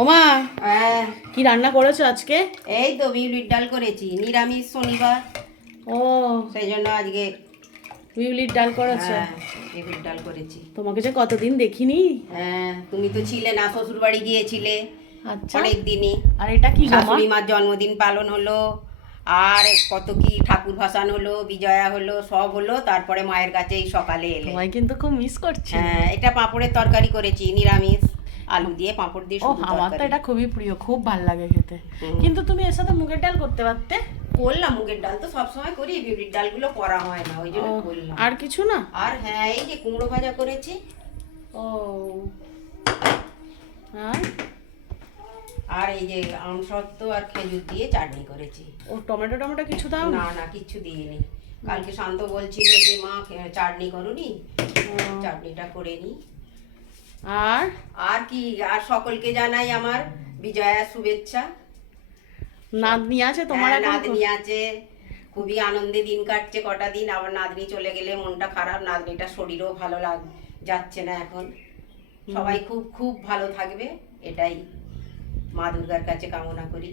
ওমা, হ্যাঁ, কি রান্না করেছো আজকে? এই তো বিউলির ডাল করেছি, নিরামিষ শনিবার, ও, সেই জন্য আজকে বিউলির ডাল করেছো? হ্যাঁ বিউলির ডাল করেছি। তোমাকে যে কতদিন দেখিনি। হ্যাঁ, তুমি তো ছিলে না, শ্বশুর বাড়ি গিয়েছিলে আচ্ছা, অনেক দিনই। আর এটা কি গো মা? শাশুড়ি মার জন্মদিন পালন হলো, আর কত কি ঠাকুর ভাসান হলো, বিজয়া হলো, সব হলো, তারপরে মায়ের কাছে এই সকালে এলে। তোমায় কিন্তু খুব মিস করছি। হ্যাঁ, এটা পাঁপড়ের তরকারি করেছি, নিরামিষ আলু দিয়ে পাঁপড় দিয়ে ও, শুধু আমার তো তরকারি। এটা খুবই প্রিয়, খুব ভাল লাগে খেতে। হুম। কিন্তু তুমি এর সাথে মুগের ডাল করতে পারতে। করলাম, মুগের ডাল তো সবসময় করি, বিউলির ডালগুলো করা হয় না, ওই জন্য ও, করলাম। আর কিছু না? আর হ্যাঁ, এই যে কুমড়ো ভাজা করেছি। ও, আর আর এই যে আমসত্ত্ব আর খেজুর দিয়ে চাটনি করেছি। ও, টমেটো টমেটো কিছু দাও না না, কিচ্ছু দিইনি। কালকে শান্ত বলছিল যে মা চাটনি করুনি, চাটনিটা করে নি। আর আর কি, আর সকলকে জানাই আমার বিজয়ার শুভেচ্ছা। নাতনি আছে তোমার হ্যাঁ, এখন? নাতনি আছে, খুবই আনন্দে দিন কাটছে কটা দিন। আবার নাতনি চলে গেলে মনটা খারাপ, নাতনিটার শরীরও ভালো যাচ্ছে না এখন। সবাই খুব খুব ভালো থাকবে, এটাই মা দুর্গার কাছে কামনা করি।